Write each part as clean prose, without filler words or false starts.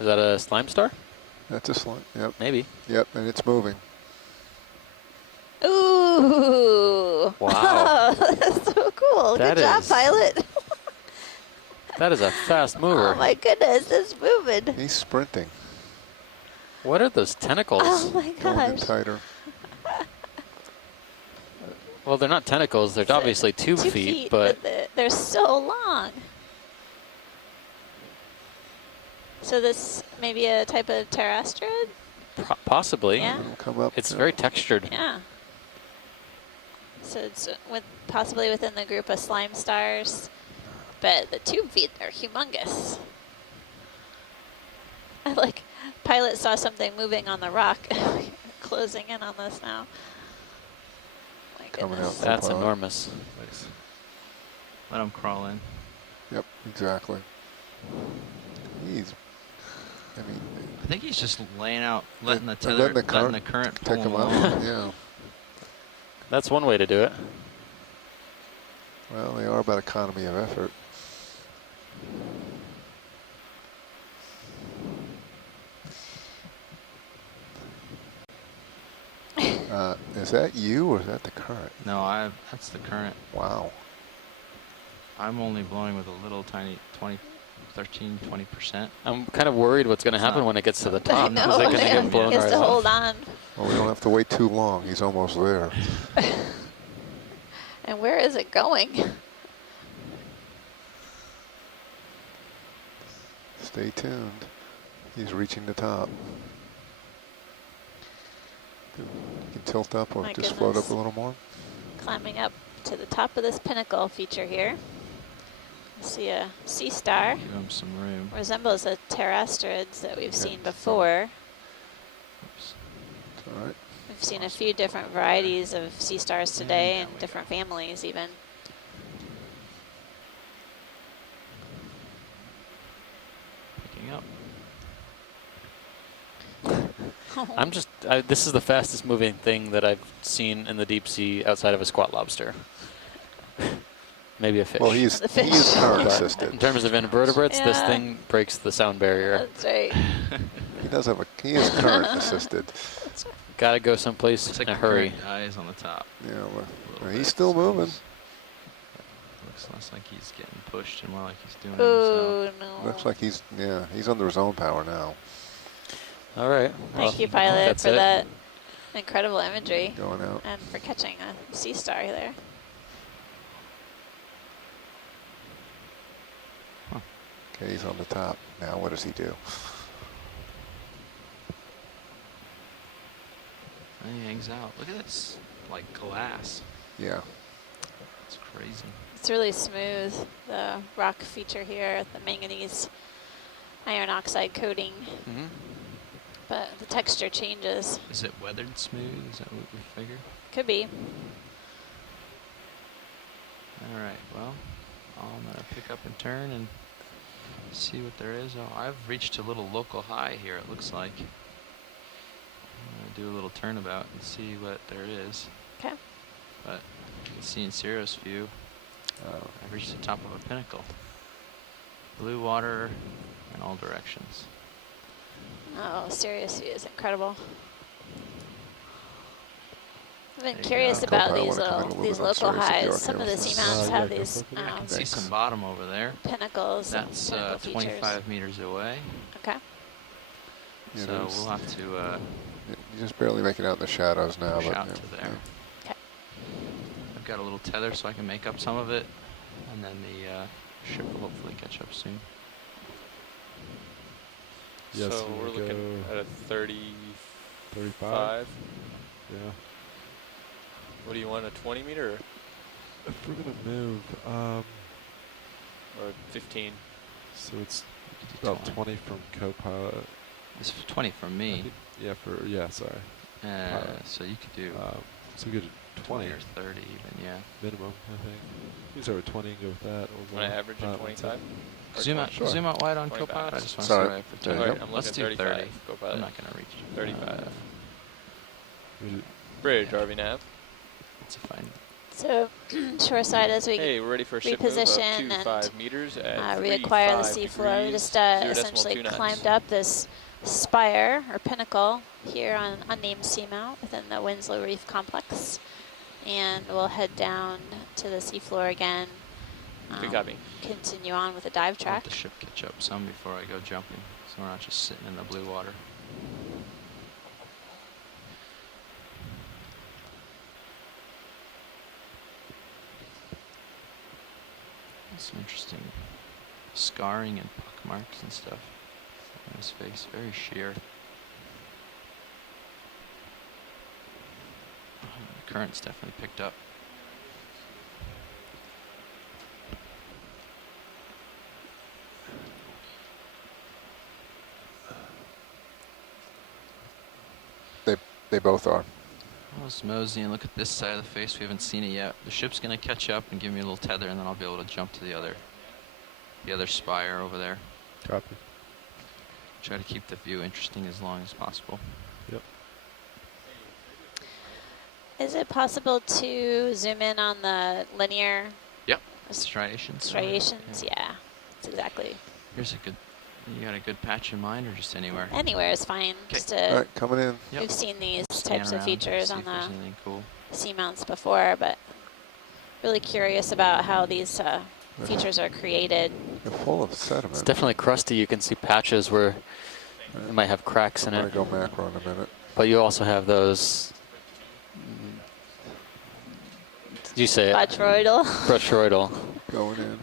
Is that a slime star? That's a slime. Yep. Maybe. Yep, and it's moving. Ooh. Wow. That's so cool. That Good job, is- pilot. That is a fast mover. Oh my goodness, it's moving. He's sprinting. What are those tentacles? Oh my Going in gosh. tighter. Well, they're not tentacles. They're obviously 2 feet, but they're so long. So this may be a type of terrestrial? possibly. Yeah. It'll come up. It's very textured. Yeah. So it's possibly within the group of slime stars, but the tube feet are humongous. Like, pilot saw something moving on the rock. Closing in on this now. My Coming goodness. out. That's Pilot. enormous. Nice. Let him crawl in. Yep, exactly. He's, I mean, I think he's just laying out, letting the they're tether, letting letting the current take pull him him up. along. Yeah. That's one way to do it. Well, they are about economy of effort. Is that you or is that the current? No, that's the current. Wow. I'm only blowing with a little tiny 20%. I'm kind of worried what's going to happen when it gets to the I top. know, Is it going to man. get blown He has right to off? hold on. Well, we don't have to wait too long. He's almost there. And where is it going? Stay tuned. He's reaching the top. You can tilt up or My just float up goodness. a little more. Climbing up to the top of this pinnacle feature here. You see a sea star. Give him some room. Resembles the terrestrids that we've seen so- before. Oops. It's all right. We've seen a few different varieties of sea stars today and different families even. Picking up. This is the fastest moving thing that I've seen in the deep sea outside of a squat lobster. Maybe a fish. Well, he The is fish. current But assisted. in terms of invertebrates, this Yeah. thing breaks the sound barrier. That's right. He is current assisted. Got to go someplace Looks in like a the hurry. current eyes on the top. Yeah, A little he's bit, still I suppose. moving. Looks less like he's getting pushed and more like he's doing it Oh, himself. no. Looks like he's under his own power now. All right. Well, Thank you, pilot, that's for it. that incredible imagery Going out. and for catching a sea star there. Okay, he's on the top. Now what does he do? And he hangs out. Look at this, like glass. Yeah. It's crazy. It's really smooth, the rock feature here, the manganese iron oxide coating, Mhm. but the texture changes. Is it weathered smooth? Is that what we figured? Could be. All right, well, I'm gonna pick up and turn and see what there is. Oh, I've reached a little local high here, it looks like. I'm gonna do a little turnabout and see what there is. Okay. But you can see in Ciro's view, I've reached the top of a pinnacle. Blue water in all directions. Oh, serious view is incredible. I've been There you curious go. about Copilot, these wanna come in a little little bit on local Sirius if you're highs. Some okay of the with this. seamounts Yeah, have go these for it. I can see pinnacles some bottom over there. and That's pinnacle features. 25 meters away. Okay. Yeah, So there's- we'll have to You just barely make it out in the shadows now. push But out yeah, to there. Okay. I've got a little tether so I can make up some of it, and then the ship will hopefully catch up soon. Yes, So we we're looking go at a 35. 35. Yeah. What do you want, a 20 meter If we're gonna move, or 15? so it's You could do about 20 from co-pilot. It's 20 from I me, think- sorry. so you could do So we could do 20 20 or 30 even, yeah. minimum, I think. You start with 20 and go with that. Or Want to more. average at 25? Or Zoom out, 20? zoom out wide on 25. co-pilot. I just want to Sorry. survive for There you 30. go. I'm Let's looking do at 30. 35. Go by I'm that. not going to reach 35. We do- Bridge, RV nav. It's a fine. So shoreside as we Hey, we're ready for a ship move of reposition 25 meters at reacquire the 35 seafloor. We degrees, just 0.2 essentially knots. climbed up this spire or pinnacle here on unnamed seamount within the Winslow Reef complex. And we'll head down to the seafloor again. Good copy. Continue on with the dive I'll track. let the ship catch up some before I go jumping, so we're not just sitting in the blue water. Some interesting scarring and puck marks and stuff on his face. Very sheer. The current's definitely picked up. They both are. Well, let's mosey and look at this side of the face. We haven't seen it yet. The ship's gonna catch up and give me a little tether, and then I'll be able to jump to the other spire over there. Copy. Try to keep the view interesting as long as possible. Yep. Is it possible to zoom in on the linear Yep. Striations. striations? Yeah, that's exactly. Here's a good. You got a good patch in mind, or just anywhere? Anywhere is fine. 'Kay. Just All right, coming in. Yep. we've seen these Scan types of around, features see on if there's the anything cool. seamounts before, but really curious about how these features are created. They're full of sediment. It's definitely crusty. You can see patches where it might have cracks I'm in going it. to go macro in a minute. But you also have those. Did you say it? Botroidal. Brushroidal Going in.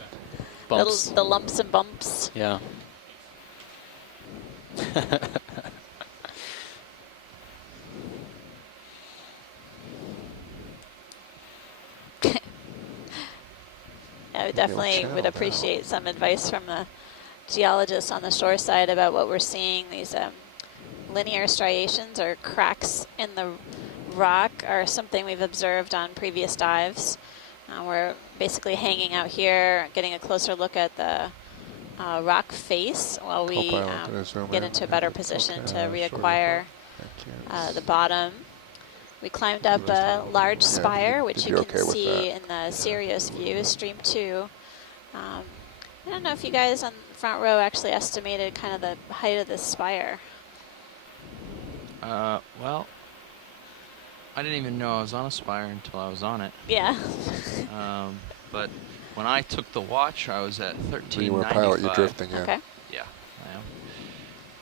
bumps. The lumps and bumps. Yeah. I definitely would appreciate some advice from the geologists on the shore side about what we're seeing. These linear striations or cracks in the rock are something we've observed on previous dives. We're basically hanging out here, getting a closer look at the rock face while we get into a better position to reacquire the bottom. We climbed up a large spire, which you can see in the Sirius view, Stream 2. I don't know if you guys on the front row actually estimated kind of the height of this spire. Well, I didn't even know I was on a spire until I was on it. Yeah. But when I took the watch, I was at 1395. You were a pilot, you're drifting in. Okay. Yeah, I am.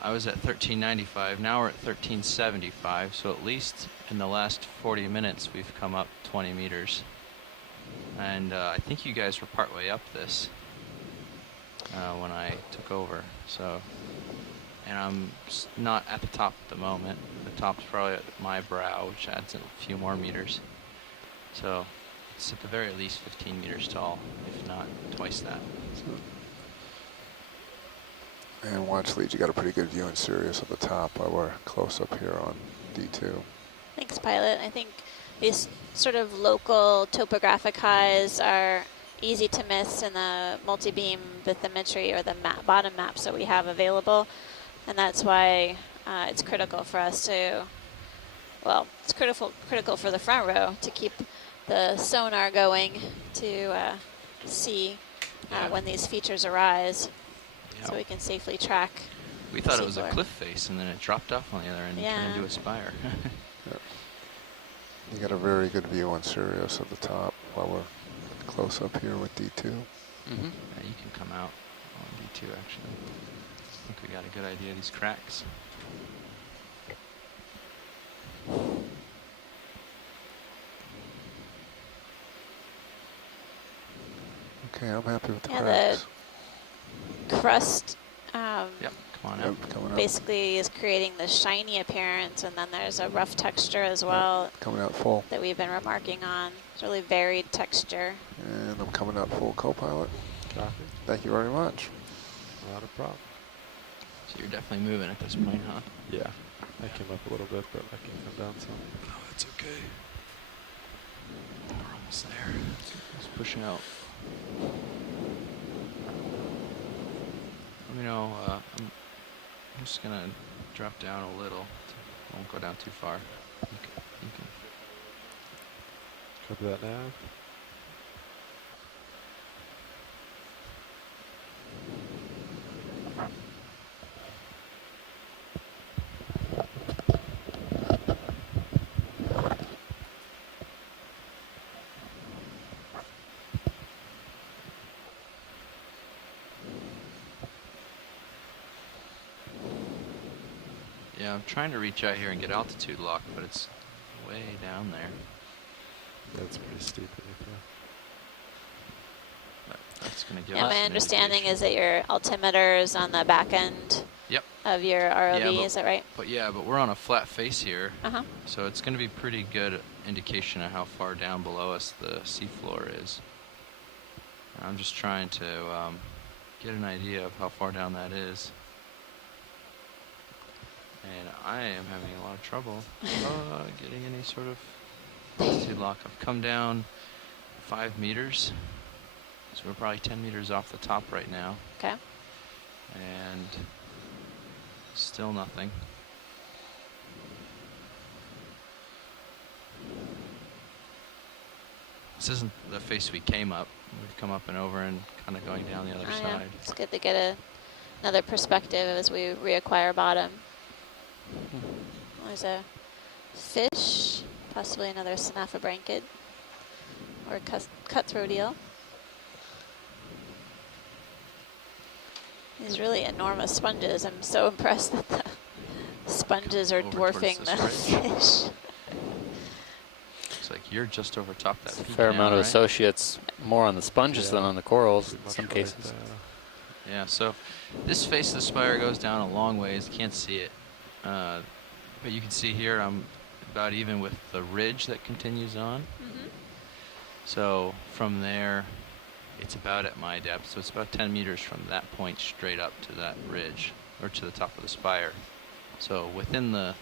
I was at 1395. Now we're at 1375. So at least in the last 40 minutes, we've come up 20 meters. And I think you guys were partway up this when I took over. So, and I'm not at the top at the moment. The top's probably at my brow, which adds a few more meters. So it's at the very least 15 meters tall, if not twice that. And watch lead, you got a pretty good view in Sirius at the top while we're close up here on D2. Thanks, pilot. I think these sort of local topographic highs are easy to miss in the multi-beam bathymetry or the bottom maps that we have available. And that's why it's critical for us to, well, it's critical for the front row to keep the sonar going to see when these features arise, so we can safely track. We thought it was a cliff face, and then it dropped off on the other end and turned into a spire. Yep. You got a very good view on Sirius at the top while we're close up here with D2. Mm-hmm. Yeah, you can come out on D2 actually. I think we got a good idea of these cracks. Okay, I'm happy with the Yeah, cracks. the crust Yep, come on out. Yep, coming out. basically is creating this shiny appearance, and then there's a rough texture as well Coming out full. that we've been remarking on. It's really varied texture. And I'm coming out full, co-pilot. Copy. Thank you very much. Not a problem. So you're definitely moving at this point, huh? Yeah. I came up a little bit, but I can come down some. Oh, that's okay. We're almost there. Let's push out. Let me know. I'm just gonna drop down a little. Won't go down too far. You can Copy that now. Yeah, I'm trying to reach out here and get altitude lock, but it's way down there. That's pretty steep right there. That's going to give Yeah, us my an understanding indication. is that your altimeter is on the back end Yep. of your ROV, Yeah, is that right? But we're on a flat face here, Uh-huh. so it's going to be pretty good indication of how far down below us the seafloor is. And I'm just trying to get an idea of how far down that is. And I am having a lot of trouble getting any sort of altitude lock. I've come down 5 meters, so we're probably 10 meters off the top right now. Okay. And still nothing. This isn't the face we came up. We've come up and over and kind of going down the other Oh, yeah. side. It's good to get another perspective as we reacquire bottom. There's a fish, possibly another Snaphobranchid or cutthroat eel. These really enormous sponges. I'm so impressed that the sponges are Over dwarfing towards the this ridge. fish. Looks like you're just over top that It's a peak fair now, amount of right? associates, more on the sponges than Yeah. on the corals Pretty in much some right cases. there. Yeah, so this face of the spire goes down a long ways. Can't see it. But you can see here I'm about even with the ridge that continues on. Mm-hmm. So from there, it's about at my depth. So it's about 10 meters from that point straight up to that ridge, or to the top of the spire. So within the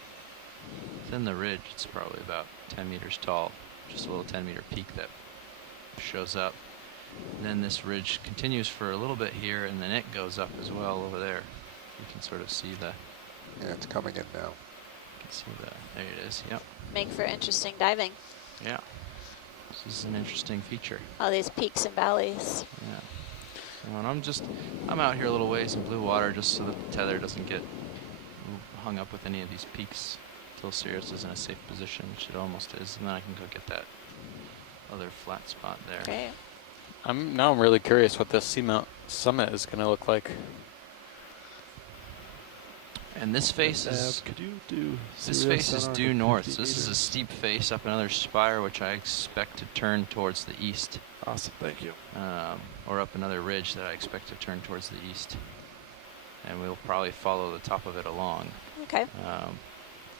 ridge, it's probably about 10 meters tall. Just a little 10-meter peak that shows up. And then this ridge continues for a little bit here, and then it goes up as well over there. You can sort of see the. Yeah, it's coming in now. You can see the. There it is. Yep. Make for interesting diving. Yeah. This is an interesting feature. All these peaks and valleys. Yeah. And I'm out here a little ways in blue water just so that the tether doesn't get hung up with any of these peaks until Sirius is in a safe position, which it almost is, and then I can go get that other flat spot there. Great. I'm really curious what this seamount summit is going to look like. And this face is Could you do this Sirius face is on due our north. 50 So this is a meters? steep face up another spire, which I expect to turn towards the east, Awesome, thank you. or up another ridge that I expect to turn towards the east. And we'll probably follow the top of it along. Okay.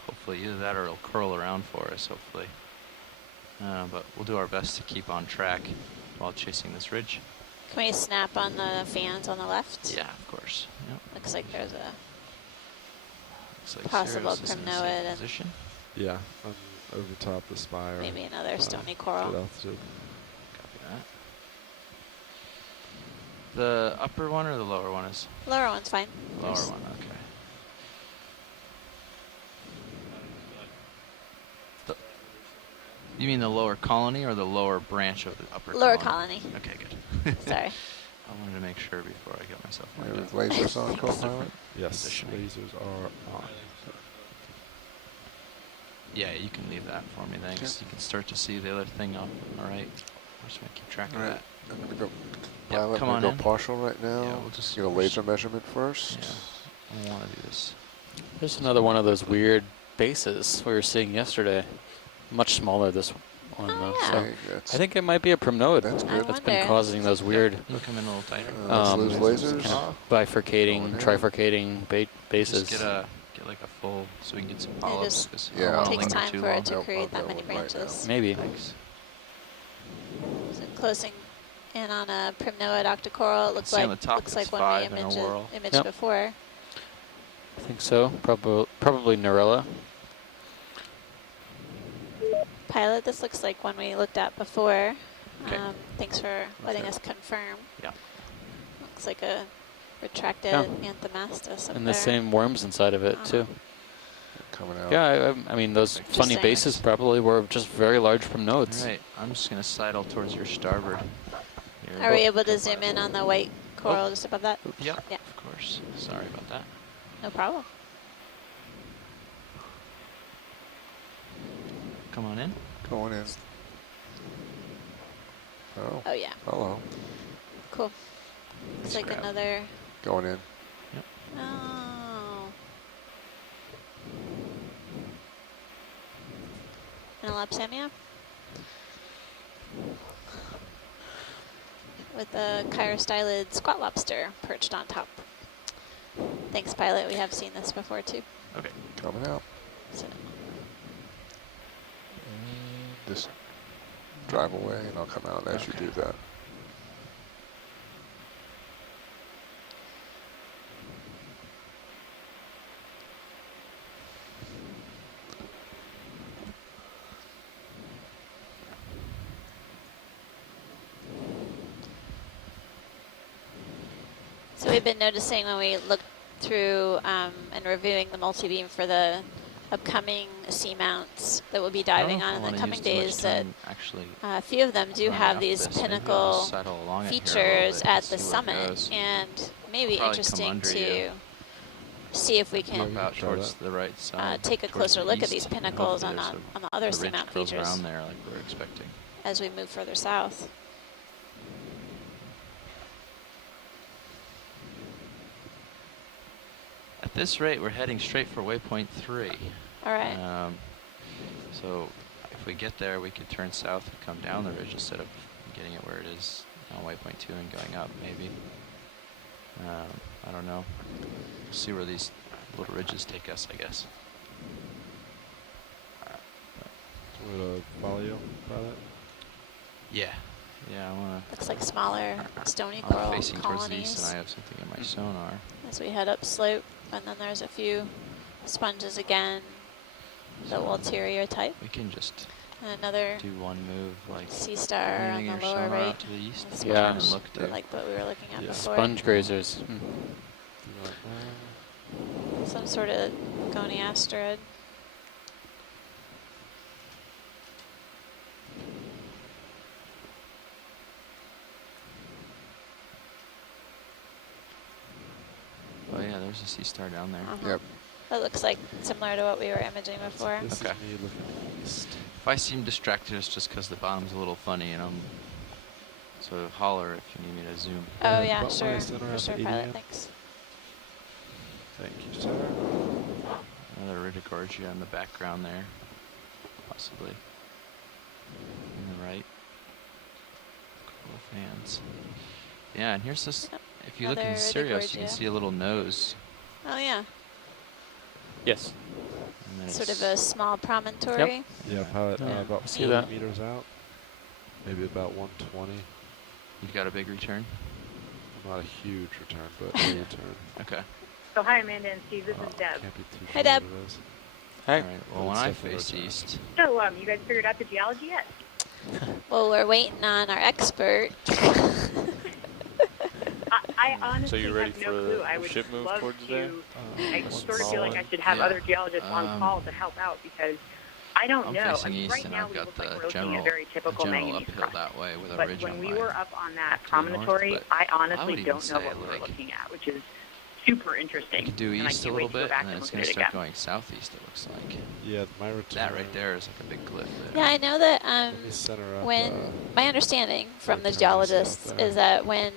Hopefully either that or it'll curl around for us, hopefully. But we'll do our best to keep on track while chasing this ridge. Can we snap on the fans on the left? Yeah, of course. Yep. Looks like there's a Looks like possible Sirius is in a primnoid safe and position. Yeah, I'm over top the spire. maybe another stony Good coral. altitude. Copy that. The upper one or the lower one is? Lower one's fine. Lower There's- one, okay. You mean the lower colony or the lower branch of the upper Lower colony? colony. Okay, good. Sorry. I wanted to make sure before I get myself Yeah, lined with up. lasers on, co-pilot. Yes, Positioning. lasers are on. Yeah, you can leave that for me, thanks. You can start to see the other thing up. All right. I'm just going to keep track of All right. that. I'm going to go, Yep, pilot, come I'm on going in. to go partial right now. Yeah, we'll just Get a laser measurement first. Yeah, I want to do this. There's another one of those weird bases we were seeing yesterday. Much smaller, this one, Oh, though. yeah. So Okay, that's, I think it might be a primnoid that's I good. that's been wonder. causing those weird Look, come in a little tighter. Let's lose lasers. kind of bifurcating, Going in. trifurcating bases. Just get like a full, so we can get some It polyps. just 'cause I Yeah, don't I'll wanna takes linger time too for long. it to I'll create that go many right now. branches. Maybe. Thanks. So closing in on a primnoid octocoral. It looks See on like the top, looks it's like one 5 we in a whirl. imaged Yep. before. I think so. Probably Narella. Pilot, this looks like one we looked at before. Okay. Thanks for letting Okay. us confirm. Yeah. Looks like a retracted Yeah. Anthomastus up And there. the same worms inside of it, too. Coming out. Yeah, I mean, those Just funny saying. bases probably were just very large All primnoids. right, I'm just going to sidle towards your starboard. Here. Are we able to zoom in on the white coral just above that? Yep, Yeah. of course. Sorry about that. No problem. Come on in. Going in. Oh, Oh yeah, hello. cool. Looks like grab. another. Going in. Oh. Anelopsamia. With a chirostylid squat lobster perched on top. Thanks, pilot. We have seen this before too. Okay. Coming out. So, Just drive away and I'll come out as you do that. so we've been noticing when we look through and reviewing the multi-beam for the upcoming seamounts that we'll be diving on in the coming days that actually a few of them do running have off these this. Maybe I'll pinnacle just settle along it here a little features bit at and the see where it summit, goes. and maybe Probably come interesting under to you. see if we Yeah, can you can About try towards that. the right side. take a towards closer the look at east, these and pinnacles on hopefully the other the ridge seamount curls features around there like we're expecting. as we move further south. At this rate, we're heading straight for waypoint 3. All right. So if we get there, we could turn south and come down the ridge instead of getting it where it is on waypoint 2 and going up, maybe. I don't know. We'll see where these little ridges take us, I guess. Do you want me to follow you, pilot? Yeah. Yeah, I want Looks like smaller stony to. coral I'm facing towards the east, colonies and I have something in my sonar. as we head up slope, and then there's a few sponges again, the ulterior type, We can just and another do one move, like sea star on moving the your lower sonar right. out to the east. This Yeah. one, And look to like what we were looking at Yeah. before. Sponge grazers. Do not now. Some sort of goniasterid. Oh yeah, there's a sea star down there. Uh-huh. Yep. That looks like similar to what we were imaging before. This Okay. is me looking east. If I seem distracted, it's just because the bottom's a little funny, and I'm sort of holler if you need me to zoom. Oh Yeah, yeah, about sure, my center for up sure, 80 pilot, amp. thanks. Thank you, sir. Another Ridogorgia in the background there, possibly. On the right. Cool fans. Yeah, and here's this. Yep, If you look in another Sirius, you can Ridogorgia. see a little nose. Oh yeah, Yes. And then sort of it's- a small promontory. Yeah, pilot, Yeah, about see 40 that. meters out. Maybe about 120. You've got a big return. Not a huge return, but a return. Okay. So hi, Amanda and Steve. This is Deb. Can't be too Hi, sure Deb. what it is. Hey. All right. Well, when It's I definitely face return. east, So you guys figured out the geology yet? Well, we're waiting on our expert. I honestly you ready have no for clue. the I would ship move love towards to. there? I What's sort of feel like I should have Yeah. other geologists on call to help out because I don't I'm know. facing east, right and now I've we got look like the we're looking general, at very typical manganese uphill crust. that way with a But ridge when on we my were up on that to the north, promontory, but I I honestly would even don't know say, what we were like, looking at, which is super I interesting. could do and I east a can't little wait to go bit, back and then and it's look going at to it start again. going southeast, it looks like. Yeah, my return. That right there is like a big cliff there. Yeah, I know that Let me center up. when my understanding from the return is geologists up there. is that when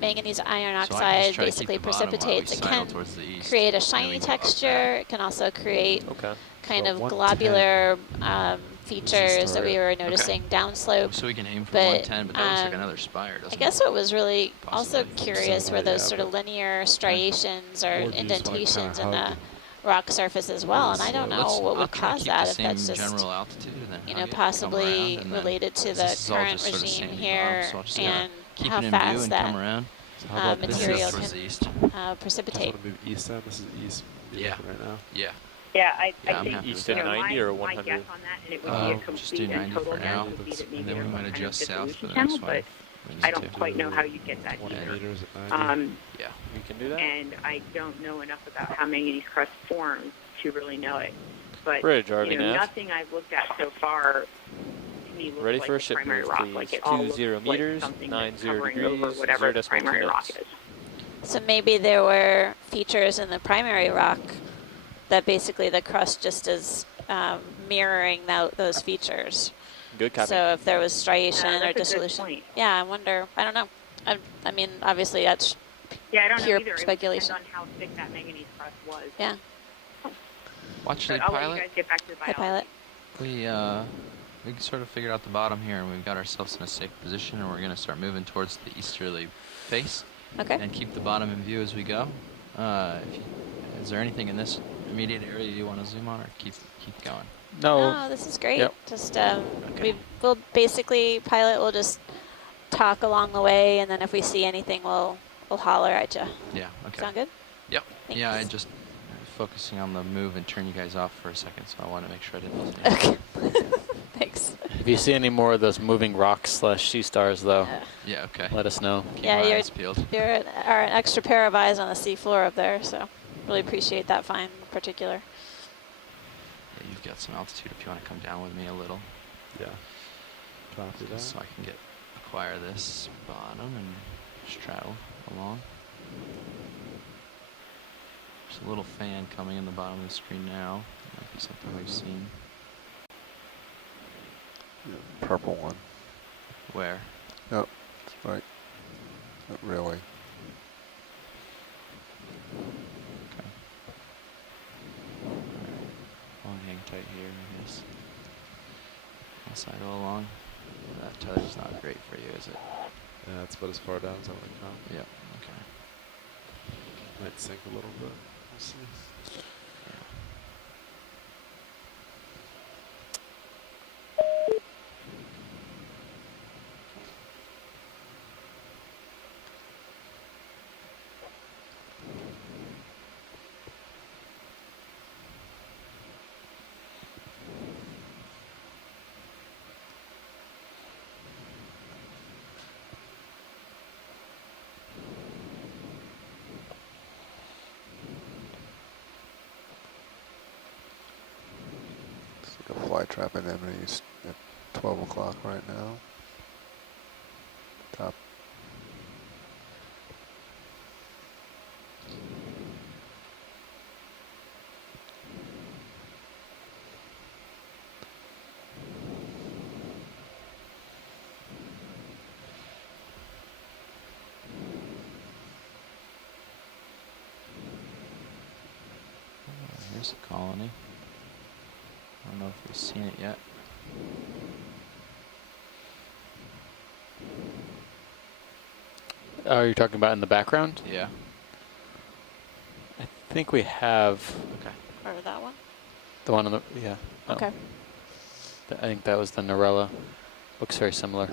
manganese iron So I oxide just try to keep basically the bottom while we precipitates, it sidle can towards the east, create a and then we shiny go up texture. that. It can also create Okay. kind So of 110 globular features that we start. were noticing downslope. So we can aim for But, 110, but that looks like um, another spire, doesn't I guess it? what was really also Possibly. curious were those Yeah, sort of but- linear striations or Or do you just wanna indentations in kinda the hug rock surface as well, and I don't So know Let's- what I'll would try to cause keep that the if that's same just general altitude and then you hug know it, come possibly around, and then related to this the is all current just sort of regime sandy here bottom, so I'll just kinda and keep how it in view fast and that come around. So how about this? material towards can the east. Just precipitate. want to move east then. This is east. you're Yeah. looking Right now. Yeah. Yeah, Yeah, I I'm think happy East with at that. 90 or my 100? guess on that, and it would be a Just complete do and 90 total for guess, now, would be that and maybe then there we was might some kind of adjust south dissolution for the channel, next one. but We need I to. don't quite know how you get that 20 either. meters at 90. Yeah. We can do that? And I don't know enough about how manganese crust forms to really know it. But Bridge, RV nav. nothing I've looked at so far to me looks Ready like for a the ship primary move, rock. please. Like it all 20 looks meters, like something 90 that's hovering over degrees, whatever the 0.2 primary rock knots. is. So maybe there were features in the primary rock that basically the crust just is mirroring those features. Good copy. So if there was striation that's or a good dissolution, point. yeah, I wonder. I don't know. I mean, obviously that's Yeah, I don't pure know either. speculation. It would depend on how thick that manganese crust was. yeah. Watch But the I'll let you pilot. guys get back to the Hi, biology. pilot. We sort of figured out the bottom here, and we've got ourselves in a safe position, and we're going to start moving towards the easterly face. Okay. And keep the bottom in view as we go. Is there anything in this immediate area you want to zoom on, or keep going? No, this is great. Yep. Just Okay. we'll basically pilot. We'll just talk along the way, and then if we see anything, we'll holler at you. Yeah. Okay. Sound good? Yep. Thanks. Yeah, I just focusing on the move and turn you guys off for a second, so I want to make sure I didn't lose anything. Okay. Thanks. If you see any more of those moving rocks / sea stars, though, Yeah. Okay. let us know. Keep Yeah, my eyes peeled. You're an extra pair of eyes on the sea floor up there, so really appreciate that find in particular. Yeah, you've got some altitude if you want to come down with me a little, Yeah. Copy that. so I can acquire this bottom and straddle along. There's a little fan coming in the bottom of the screen now. Might be something we've seen. Purple one. Where? Yep, that's right. Not really. Okay. I'll hang tight here, I guess. I'll sidle along. That tether's not great for you, is it? Yeah, that's about as far down as I want to come. Yep. Okay. Might sink a little bit. We'll see. It's like a fly trap anemones at 12 o'clock right now. Top. Here's the colony. I don't know if we've seen it yet. Are you talking about in the background? Yeah. I think we have Okay. Or that one? the one on the, yeah. Oh. Okay. I think that was the Norella. Looks very similar.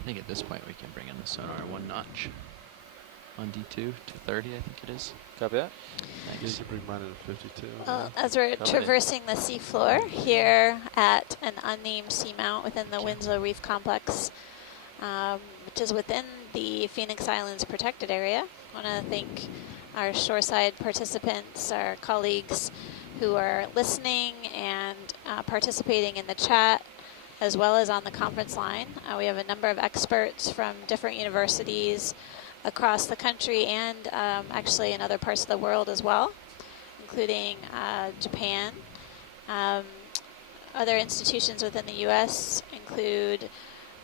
I think at this point we can bring in the sonar one notch. On D2 to 30, I think it is. Copy that. You Thanks. can bring mine in at 52. Well, as we're traversing the seafloor here at an unnamed seamount within the Winslow Reef Complex, which is within the Phoenix Islands protected area, I want to thank our shoreside participants, our colleagues who are listening and participating in the chat, as well as on the conference line. We have a number of experts from different universities across the country and actually in other parts of the world as well, including Japan. Other institutions within the U.S. include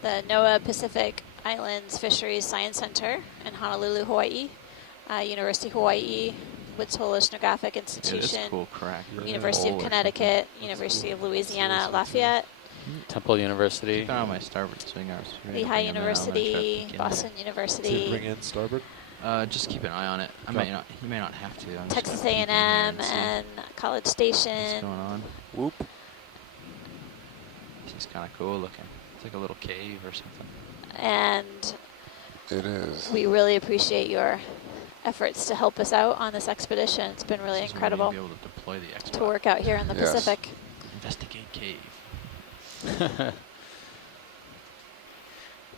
the NOAA Pacific Islands Fisheries Science Center in Honolulu, Hawaii, University of Hawaii, Woods Hole Oceanographic It is Institution, cool, correct. Yeah. University of Hole or Connecticut, That's University cool. of Louisiana at Seriously, Lafayette, Temple University. Keep an eye on my starboard swing arms. Lehigh University, Boston To University, bring in starboard. Just keep an eye on it. Okay. You may not have to. I'm just Texas gonna peek in here A&M, see and College what's Station. going on. Whoop. This is kind of cool looking. It's like a little cave or something. And It is. we really appreciate your efforts to help us out on this expedition. It's been really This is where we're incredible gonna be able to deploy the to X-Bot. work out here in the Yes. Pacific. Investigate cave.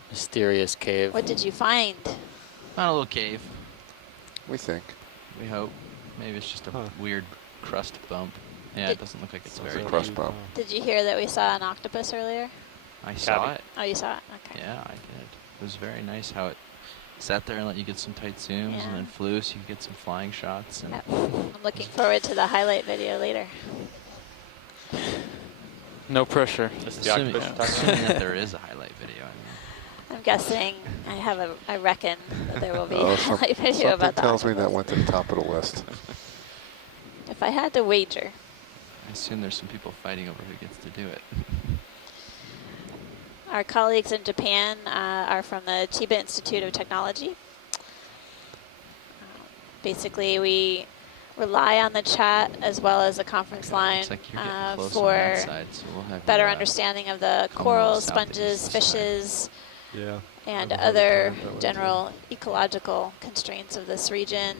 Mysterious cave. What did you find? Found a little cave. We think. We hope. Maybe it's just a Huh. weird crust bump. Yeah, Did- it doesn't look like it's Sounds very like crust deep. bump. Did you hear that we saw an octopus earlier? I saw it. Oh, you saw it? Okay. Yeah, I did. It was very nice how it sat there and let you get some tight zooms Yeah. and then flew so you could get some flying shots. And Yep. I'm looking forward to the highlight video later. No pressure. This is the assuming, octopus you're talking assuming that there is a highlight video. I mean. I'm guessing, I reckon that there will be Oh, a highlight video something about the tells me that octopus. went to the top of the list. If I had to wager, I assume there's some people fighting over who gets to do it. our colleagues in Japan are from the Chiba Institute of Technology. Basically, we rely on the chat as well as the conference line Looks like you're getting close on for that side, so we'll have better you, understanding of the come corals, south to east sponges, this time. fishes, Yeah. and I've heard other it that way, general ecological constraints of this region,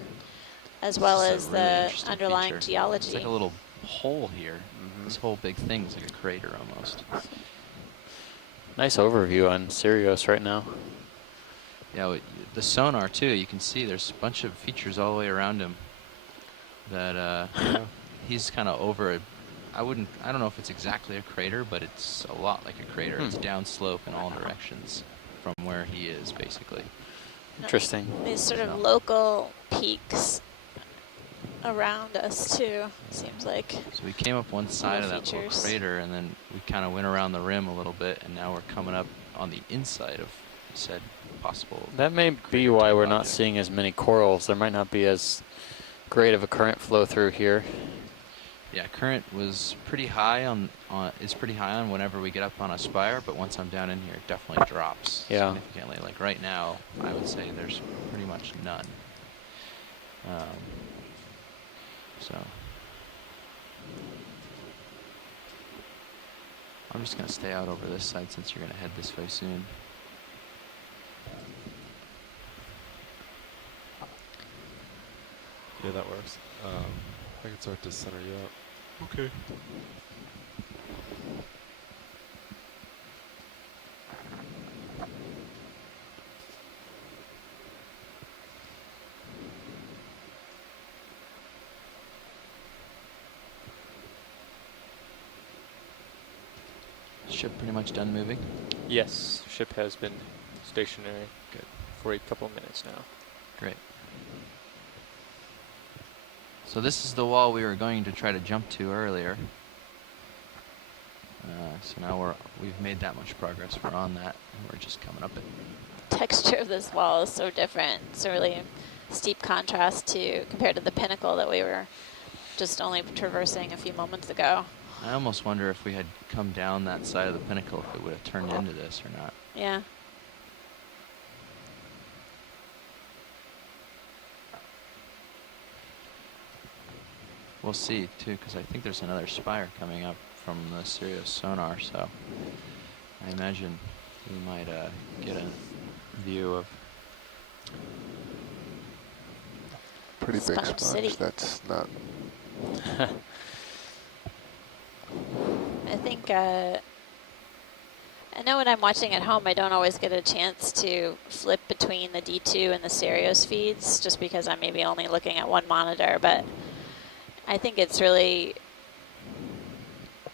as well This as is a really the interesting underlying feature. geology. It's like a little hole here. Mm-hmm. This whole big thing's like a crater almost. Nice overview on Sirius right now. Yeah, the sonar too, you can see there's a bunch of features all the way around him that Yeah. he's kind of over. I don't know if it's exactly a crater, but it's a lot like a crater. It's downslope in all directions from where he is, basically. Interesting. These sort of So. local peaks around us too, seems like. So we came up one side of that little features. crater, and then we kind of went around the rim a little bit, and now we're coming up on the inside of said possible. That may be crater why type we're not object. seeing as many corals. There might not be as great of a current flow through here. Yeah, current was pretty high on is pretty high on whenever we get up on a spire, but once I'm down in here, it definitely drops Yeah. significantly. Like right now, I would say there's pretty much none. So I'm just gonna stay out over this side since you're gonna head this way soon. Yeah, that works. I can start to center you up. Okay. Ship pretty much done moving. Yes, ship has been stationary Good. for a couple of minutes now. Great. So this is the wall we were going to try to jump to earlier. So now we've made that much progress. We're on that, and we're just coming up it. Texture of this wall is so different. It's a really steep contrast compared to the pinnacle that we were just only traversing a few moments ago. I almost wonder if we had come down that side of the pinnacle, if it would have turned into this or not. Yeah. We'll see, too, because I think there's another spire coming up from the Sirius sonar, so I imagine we might get a view of... Pretty big Sponge sponge. City. That's not. I think, I know when I'm watching at home, I don't always get a chance to flip between the D2 and the Sirius feeds, just because I'm maybe only looking at one monitor, but I think it's really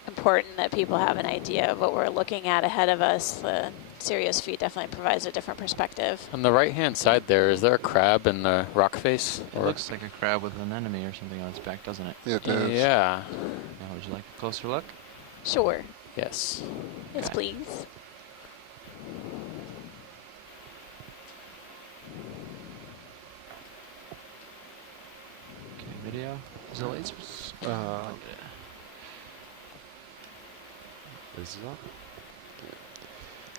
important that people have an idea of what we're looking at ahead of us. The Sirius feed definitely provides a different perspective. On the right-hand side there, is there a crab in the rock face? It looks like a crab with an enemy or something on its back, doesn't it? Yeah, it does. Yeah. Now, would you like a closer look? Sure. Yes. Yes, Okay. please. Okay, video. Is it lasers? Is it up?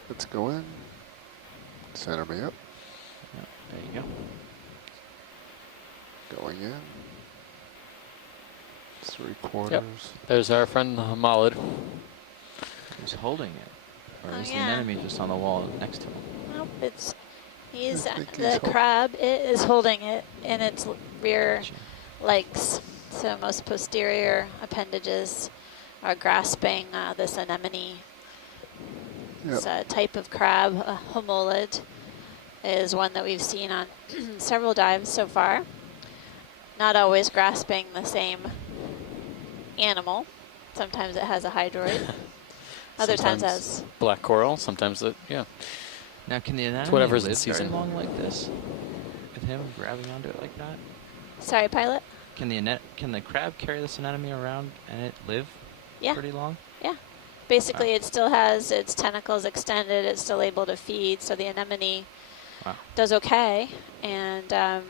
Let's go in. Center me up. Yeah, there you go. Going in. 3/4. There's our friend Hamad. Who's holding it? Or Oh, is the yeah. enemy just on the wall next to him? Nope, he's I think the he's crab. It is holding it in its rear Gotcha. legs. So most posterior appendages are grasping this anemone. Yep. It's a type of crab, a homolid, is one that we've seen on several dives so far. Not always grasping the same animal. Sometimes it has a hydroid. Other times Sometimes has black coral. Sometimes it, yeah. Now, can the enemy whatever's in live season. very long like this? With him grabbing onto it like that? Sorry, pilot. Can the crab carry this anemone around and it live Yeah. pretty long? Yeah. basically it still has its tentacles extended. It's still able to feed. So the anemone does okay, and the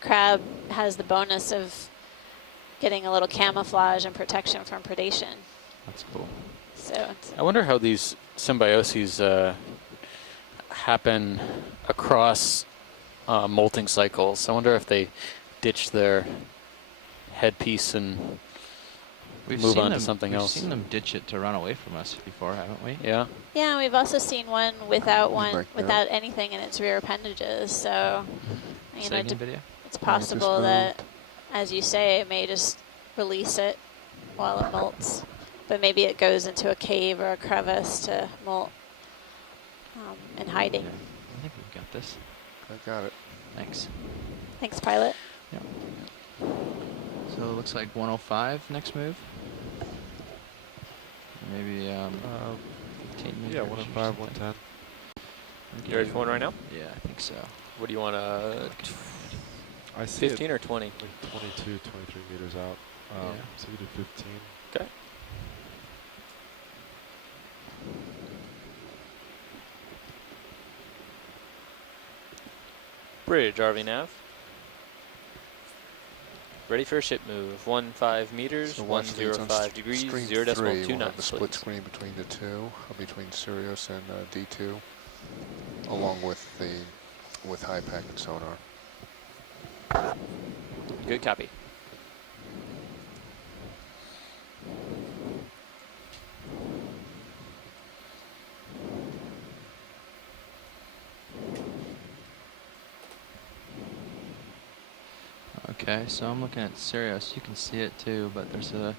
crab has the bonus of getting a little camouflage and protection from predation. That's cool. So it's, I wonder how these symbioses happen across molting cycles. I wonder if they ditch their headpiece and move on to something else. We've seen them ditch it to run away from us before, haven't we? Yeah. yeah, we've also seen one without Like that. without anything in its rear appendages. So you Say know, again, video? it's possible just that, as you say, it may just release it while it molts, but maybe it goes into a cave or a crevice to molt in hiding. I think we've got this. I got it. Thanks. Thanks, pilot. So it looks like 105 next move. Maybe 15 meters. Yeah, or 105, something. 110. You ready for one right now? Yeah, I think so. What do you want? I see 15 it or 20? like 22, 23 meters out. Yeah. So we did 15. Okay. Bridge, RV nav. Ready for a ship move. 15 meters, So watch these on 105 stream degrees, 3, 0.2 we'll have knots, the split please. screen between the two, between Sirius and D2, along with high packet sonar. Good copy. Okay, so I'm looking at Sirius. You can see it too, but there's a.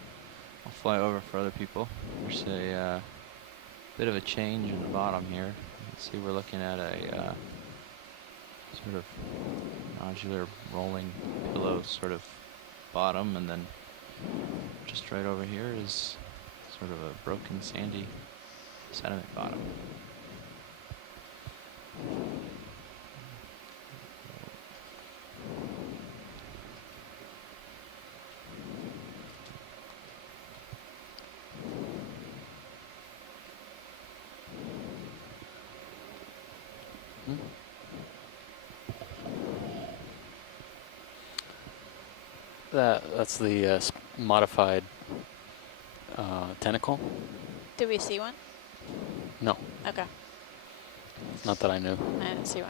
I'll fly over for other people. There's a bit of a change in the bottom here. Let's see, we're looking at a sort of nodular rolling pillow sort of bottom, and then just right over here is sort of a broken sandy sediment bottom. That's the modified tentacle. Did we see one? No, Okay, not that I knew. I didn't see one.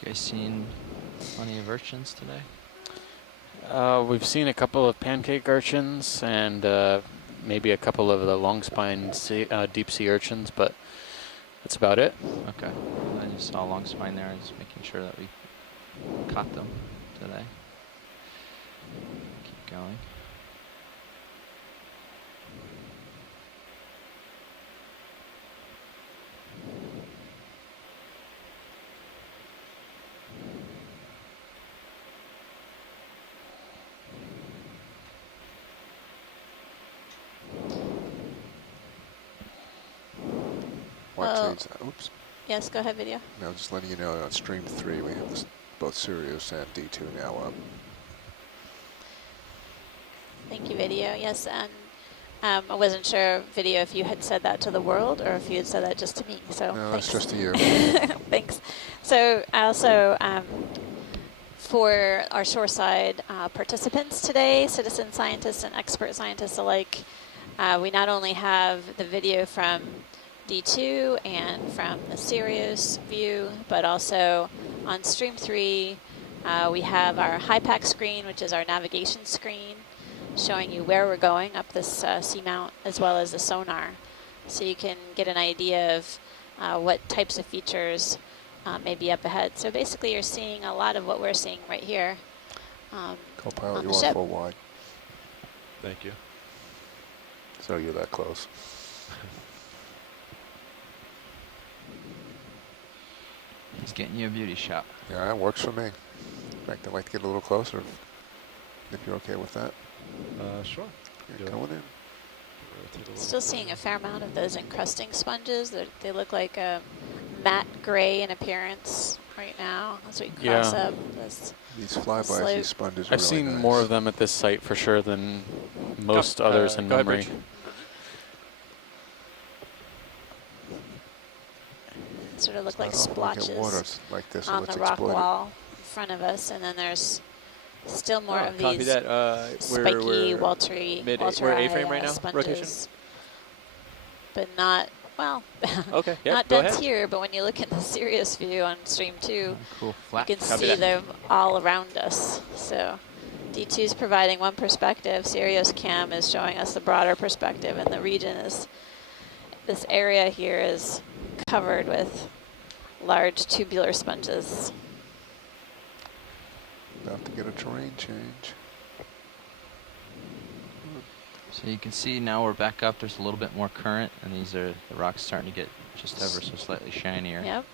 You guys seen plenty of urchins today? We've seen a couple of pancake urchins and maybe a couple of the long spine deep sea urchins, but that's about it. Okay. I just saw a long spine there. Just making sure that we caught them today. Keep going. Well- Oops. Yes, go ahead, video. No, just letting you know on stream 3 we have both Sirius and D2 now up. Thank you, video. Yes, and I wasn't sure, video, if you had said that to the world or if you had said that just to me. So No, thanks. it's just to you. Thanks. So I also, for our shoreside participants today, citizen scientists and expert scientists alike, we not only have the video from D2 and from the Sirius view, but also on stream 3, we have our HiPAC screen, which is our navigation screen, showing you where we're going up this seamount, as well as the sonar. So you can get an idea of what types of features may be up ahead. So basically you're seeing a lot of what we're seeing right here. Co-pilot, On you the are ship. full wide. Thank you. So you're that close. He's getting you a beauty shot. Yeah, that works for me. In fact, I'd like to get a little closer if you're okay with that. Sure. You're Yeah. going in. Rotate a little Still seeing a fair amount of those encrusting sponges. They look like a matte gray in appearance right now as we cross Yeah. up this. These flybys, Slope. these sponges are I've really seen nice. more of them at this site for sure than most others in go ahead, memory. Bridge. Sort of look It's like not often we get water splotches like this, so on let's the rock exploit it. wall in front of us, and then there's still more of Copy these that. spiky, we're Waltery, we're Walteri, A-frame right now, sponges, rotation? but not, well, Okay, yep, not go dense ahead. here, but when you look in the Sirius view on stream 2, Oh, cool. you Flat. can Copy see that. them all around us. So D2 is providing one perspective, Sirius Cam is showing us the broader perspective, and the region is, this area here is covered with large tubular sponges. About to get a terrain change. So you can see now we're back up. There's a little bit more current, and these are the rocks starting to get just ever so slightly shinier. Yep.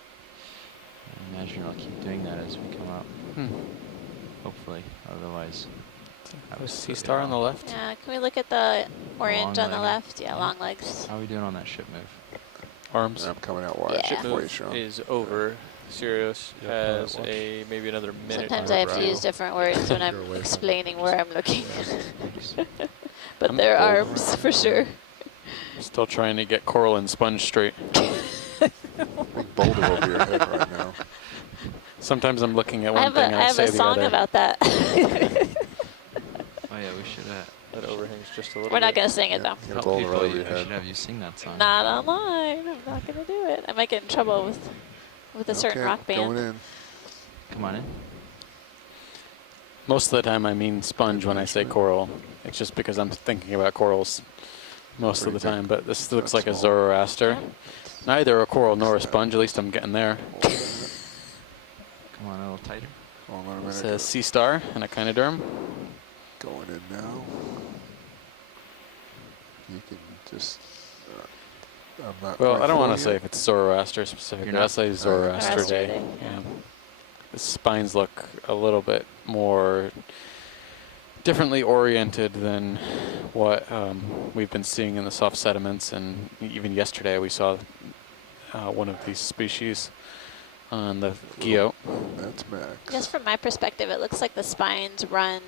I imagine I'll keep doing that as we come up. Hmm. Hopefully, otherwise. I was Sea Star on the left. Yeah, can we look at the orange on the leg. left? Yeah, long legs. How are we doing on that ship move? Arms. I'm coming out wide Yeah. for you, Move Sean. is over. Sirius Yeah, has watch. maybe another minute. Sometimes on I the have to brow. use different words when You're I'm away from it. explaining where I'm looking. But I'm they're cold. arms for sure. Still trying to get coral and sponge straight. Big boulder over your head right now. Sometimes I'm looking at I one have thing a, and I I have say a the song other. about that. Oh yeah, we should That overhangs just a little We're bit. not going to sing it Yeah, though. get a help boulder people. over I your head. should have you sing that song. Not online. I'm not going to do it. I might get in trouble with a certain Okay, rock going band. in. Come on in. Most of the time I mean sponge when I say coral. It's just because I'm thinking about corals most of the Pretty big. time. But this looks like a That's small. Zoroaster. Neither a coral nor a sponge. At least I'm getting there. Come on, a little tighter. Hold on a It's minute. a Sea Star and a Echinoderm. Going in now. You can just. I'm not. Well, quite I don't want full to say yet. if it's Zoroaster specifically. You're I'll not? say Zoroaster Zoroaster Day. Day, Yeah. The spines look a little bit more differently oriented than what we've been seeing in the soft sediments, and even yesterday we saw one of these species on the Guyot. That's max. Just from my perspective, it looks like the spines run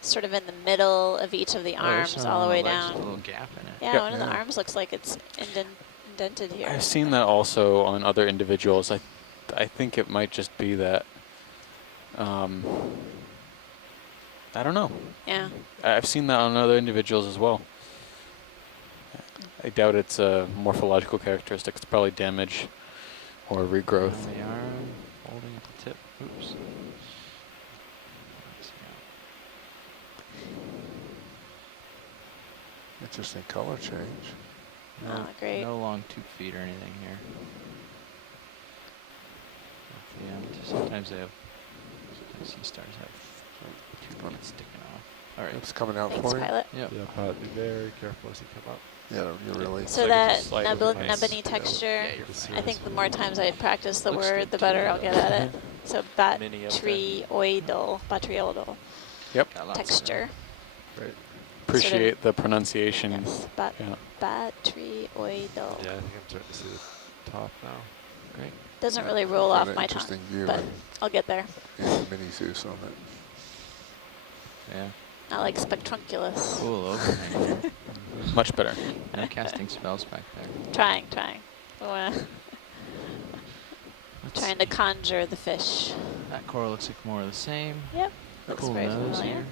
sort of in the middle of each of the Oh, there's arms some all the way legs down. with a little gap in it. Yeah, Yep. one of the Yeah. arms looks like it's indented here. I've seen that also on other individuals. I think it might just be that. I don't know. Yeah. I've seen that on other individuals as well. I doubt it's a morphological characteristic. It's probably damage or regrowth. On the arm, holding at the tip. Oops. Interesting color change. Oh, great. No long tube feet or anything here. At the end, sometimes they have. Sometimes sea stars have tube feet sticking off. All right. It's coming out Thanks, for you. Pilot. Yep. Yeah, Pat, be very careful as you come up. Yeah, you're really. So like that it's a slight nice- nubbiny texture, Yeah, you're fine. I think the more times I practice the Looks word, good the better I'll get at it. So Mini up there. batrioidal Yep. Got lots of texture. Great. Appreciate the pronunciation. Yes, Yeah. batrioidal. Yeah, I think I'm starting to see the top now. Great. Doesn't really roll Got off an my tongue, interesting view but and I'll get there. mini Zeus on it. Yeah. Not like spectrunculus. Cool overhang. Much better. No casting spells back there. Trying. Trying to conjure the fish. That coral looks like more of the same. Yep, looks Cool very nose familiar. here.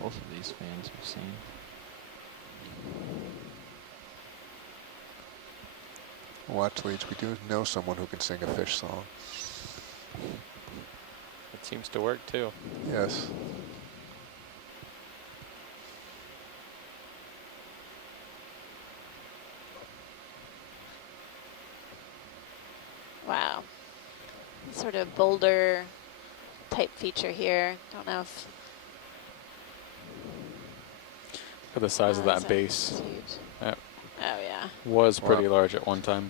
Both of these fans we've seen. Watch, Leach. We do know someone who can sing a fish song. It seems to work too. Yes. Wow. Sort of boulder type feature here. Don't know if for the size of that's that base. huge. That Oh yeah. was pretty Wow. large at one time.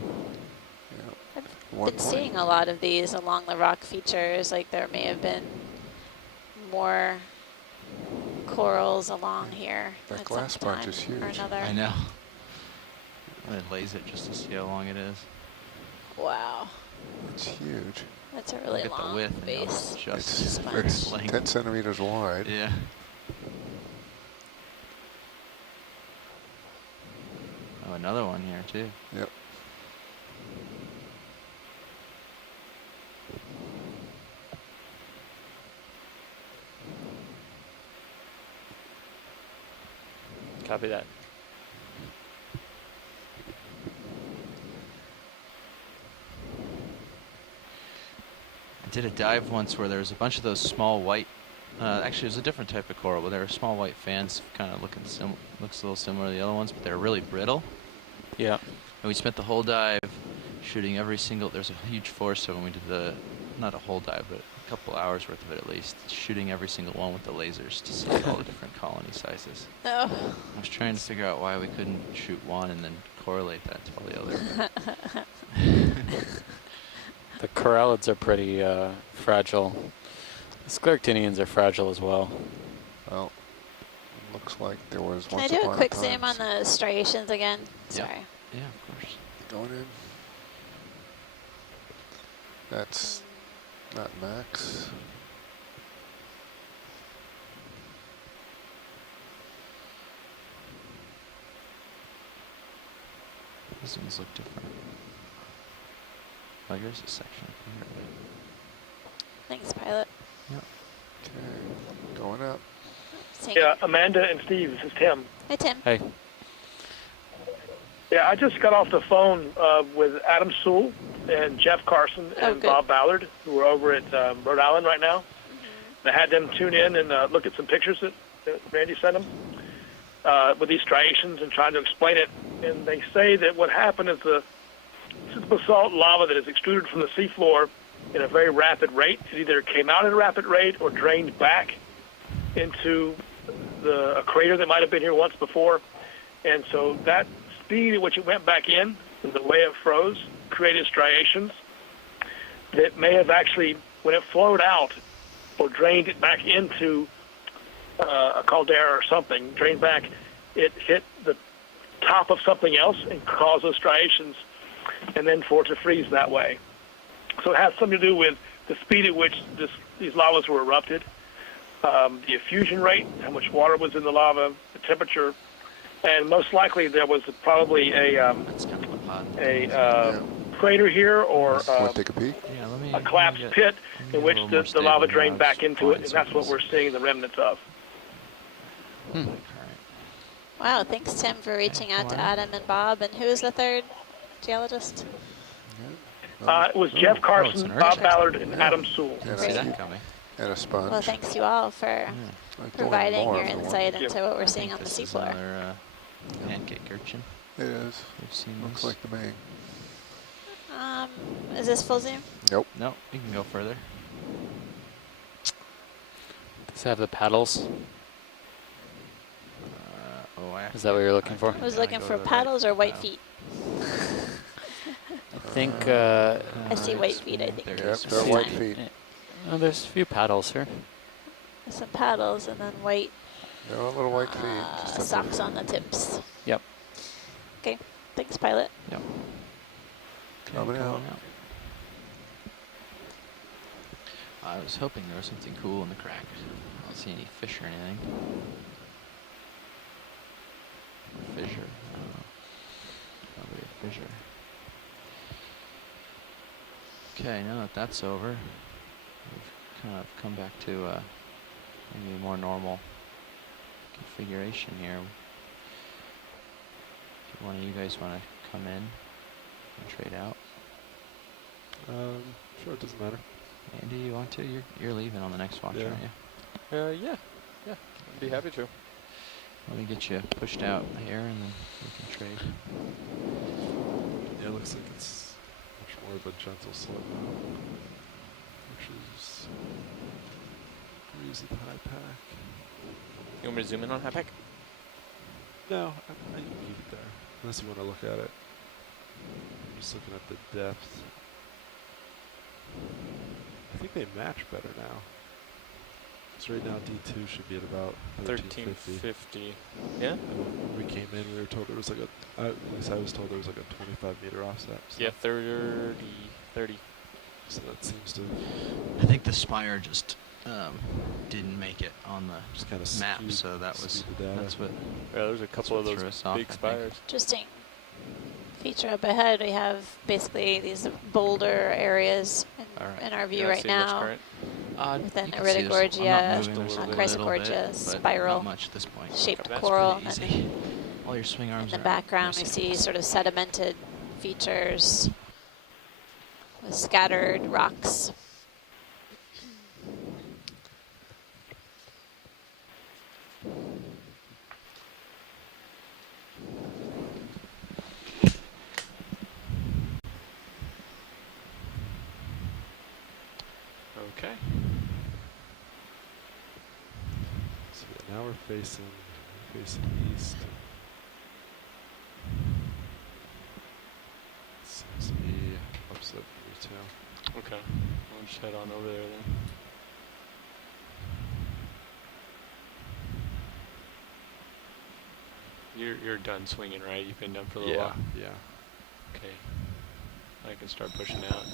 Yeah. I've One been point. seeing a lot of these along the rock features. Like there may have been more corals along here That at glass some sponge time is huge. or another. I know. And it lays it just to see how long it is. Wow, It's huge. that's a really Look at the long width. And you'll base. just It's sponge. versus length. 10 centimeters wide. Yeah. Oh, another one here too. Yep. Copy that. I did a dive once where there was a bunch of those small white. Actually, it was a different type of coral, but there were small white fans, kind of looks a little similar to the other ones, but they're really brittle. Yeah. And we spent the whole dive shooting every single. There's a huge forest of them. We did not a whole dive, but a couple hours worth of it at least, shooting every single one with the lasers to see all the different colony sizes. Oh. I was trying to figure out why we couldn't shoot one and then correlate that to all the other. The corallids are pretty fragile. The scleractinians are fragile as well. Well, looks like there was Can I once do a upon quick time zoom on the striations again? Yeah. Sorry. Yeah, of course. Going in. That's not max. These ones look different. Oh, here's a section up here. Thanks, pilot. Yep. Okay, going up. Seeing Yeah, it. Amanda and Steve, this is Tim. Hi, Tim. Hey. Yeah, I just got off the phone with Adam Sewell and Jeff Carson Oh, and good. Bob Ballard, who are over at Rhode Island right now. I had them tune in and look at some pictures that Randy sent them with these striations and trying to explain it. And they say that what happened is this is basalt lava that is extruded from the seafloor in a very rapid rate. It either came out at a rapid rate or drained back into a crater that might have been here once before. And so that speed at which it went back in and the way it froze created striations that may have actually, when it flowed out or drained it back into a caldera or something, drained back, it hit the top of something else and caused those striations, and then for it to freeze that way. So it has something to do with the speed at which these lavas were erupted, the effusion rate, how much water was in the lava, the temperature, and most likely there was probably That's kind of a crater here or Want to take a peek? Yeah, let me. a collapsed pit in which the lava drained back into it, and that's what we're seeing the remnants of. Wow, thanks, Tim, for reaching out to Adam and Bob. And who is the third geologist? It was Jeff it's Carson, an Bob urchin. Ballard, and Adam Sewell. Yeah, See Great. that coming. and a sponge. Well, thanks you all for I can go in providing more your if you want. insight Yep. into what we're I seeing think on the this is seafloor. another pancake urchin. It is. We've seen Looks this. like the main. Is this full zoom? Nope. No, you can go further. Does it have the paddles? Is that what you're looking for? I was looking for paddles or white feet. I think. I see white feet, I think. There it Yep, is. they're Yeah. white feet. Oh, there's a few paddles here. There's some paddles and then white They're all little white feet. Just have to- socks on the tips. Yep. Okay, thanks, pilot. Yep. Coming out. I was hoping there was something cool in the crack. I don't see any fish or anything. Fissure. I don't know. Probably a fissure. Okay, now that that's over, we've kind of come back to maybe a more normal configuration here. If one of you guys want to come in and trade out. Sure, it doesn't matter. Andy, you want to? You're leaving on the next watch, Yeah. aren't you? Yeah. I'd be happy to. Let me get you pushed out here and then we can trade. Yeah, it looks like it's much more of a gentle slope now. Actually, just use the high pack. You want me to zoom in on Hapak? No, I can keep it there. Unless you want to look at it. I'm just looking at the depth. I think they match better now. So right now D2 should be at about 1350. 1350. Yeah? And when we came in, we were told there was like at least I was told there was like a 25-meter offset. So. Yeah, 30. So that seems to I think the spire just didn't make it on the just kind of map, so that was that's what. Yeah, there's a couple of what those threw us off, big I think. spires. Interesting feature up ahead. We have basically these boulder areas in our view Yeah, right see what's now. current. Within You can see there's- I'm not moving, there's a Iridogorgia, little bit, Chrysogorgia, but spiral not much at this point. shaped That's coral. Pretty And easy. All your swing in arms the are background, we missing. see sort of sedimented features with scattered rocks. Okay. So yeah, now we're facing east. Seems to be upset for me too. Okay. We'll just head on over there then. You're done swinging, right? You've been done for a little while. Yeah. Okay. I can start pushing out.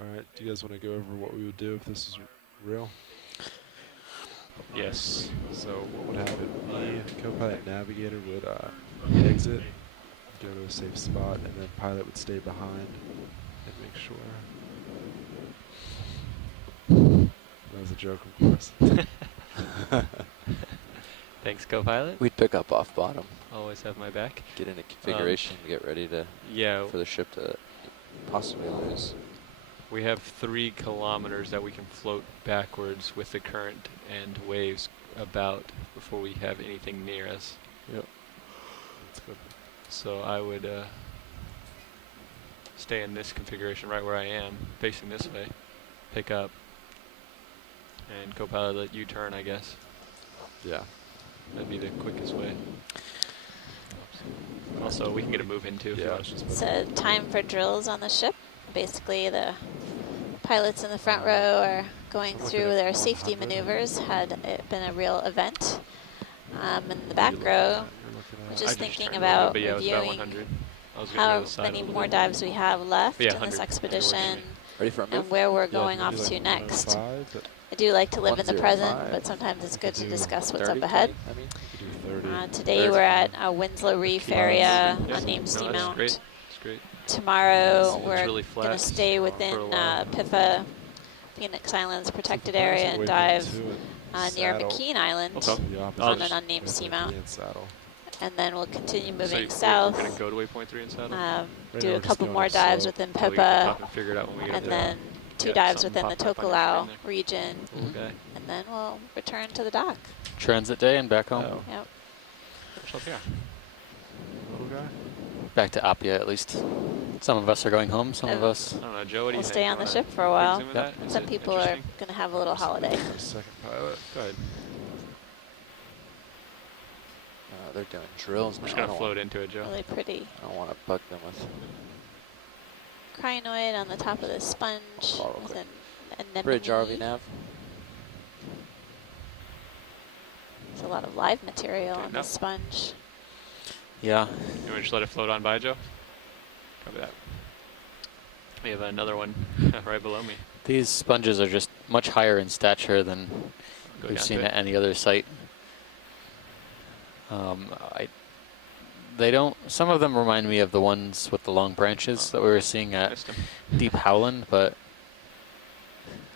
All right. Do you guys want to go over what we would do if this is real? Yes. So what would happen? Me, co-pilot navigator would exit, go to a safe spot, and then pilot would stay behind and make sure. That was a joke, of course. Thanks, co-pilot. We'd pick up off bottom, Always have my back. get into configuration to get ready to Yeah, for the ship to possibly lose. we have 3 kilometers that we can float backwards with the current and waves about before we have anything near us. Yep. That's good. So I would stay in this configuration right where I am, facing this way, pick up, and co-pilot let you turn, I guess. Yeah. That'd be the quickest way. Also, we can get a move in too if you Yeah, want. it's just It's a time for drills on the ship. Basically, the pilots in the front row are going So through looking at their safety 100. maneuvers. Had it been a real event. In the What are you back looking row, at? You're we're looking just I thinking turned a little about bit, but yeah, it was about reviewing 100. I was getting the how other side many a little more bit. dives we have left Yeah, in 100. this I get what you expedition mean. Ready for a move? and where we're Yeah, going we off could do to like next. 105, but I do like to live in the present, 105. but sometimes it's We good could to do discuss what's 30, up ahead. 20, I mean, we could do 30. Today we're at Winslow Reef Keep area, Yeah, unnamed no, that's seamount. great. That's great. Tomorrow It's we're really going to flat stay for a within while. PIFA, Phoenix Islands So protected the plan's area, away and from dive 2 and near saddle McKean Island Okay. the opposite I'll on an just- unnamed waypoint seamount. 3 and saddle. And then we'll continue So moving we're south, going to go to waypoint 3 and saddle? do Right now a we're just couple going more up dives slope. within Oh, we can PIPA, talk and figure it out when we get and up there. then 2 Yeah, dives something within the popped up on your Tokelau screen there. region, Okay. and then we'll return to the dock. transit day and back home. Oh. Yep. What's up here? Little guy? Back to Apia at least. Some of us are going home, some of Oh. us. I don't know, Joe, what do you We'll think? stay You on the wanna ship for a quick while. zoom in Yep. that? Is Some it people are interesting? going to have a little holiday. Our second pilot. Go ahead. They're doing drills We're now. just I going to don't float want- into it, Joe. Really pretty I don't want to bug them with. crinoid on the top of the sponge Follow with quick. an anemone. Bridge RV nav. There's a lot of live material Okay, on no. the sponge. Yeah. You want to just let it float on by, Joe? Copy that. We have another one right below me. These sponges are just much higher in stature than Go we've down seen to at it. any other site. They don't. Some of them remind me of the ones with the long branches that we were seeing at Missed him. Deep Howland, but